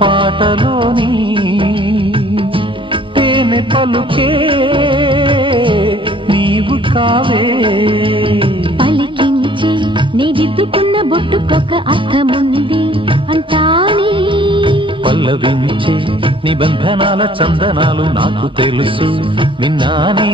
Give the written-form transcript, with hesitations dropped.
పాటలోని తేనె పలుకే నీవు కావే. పలికించి నిదిద్దుకున్న బొట్టుకొక అర్థముంది అంటానే. పల్లవించే నిబంధనాల చందనాలు నాకు తెలుసు విన్నానే.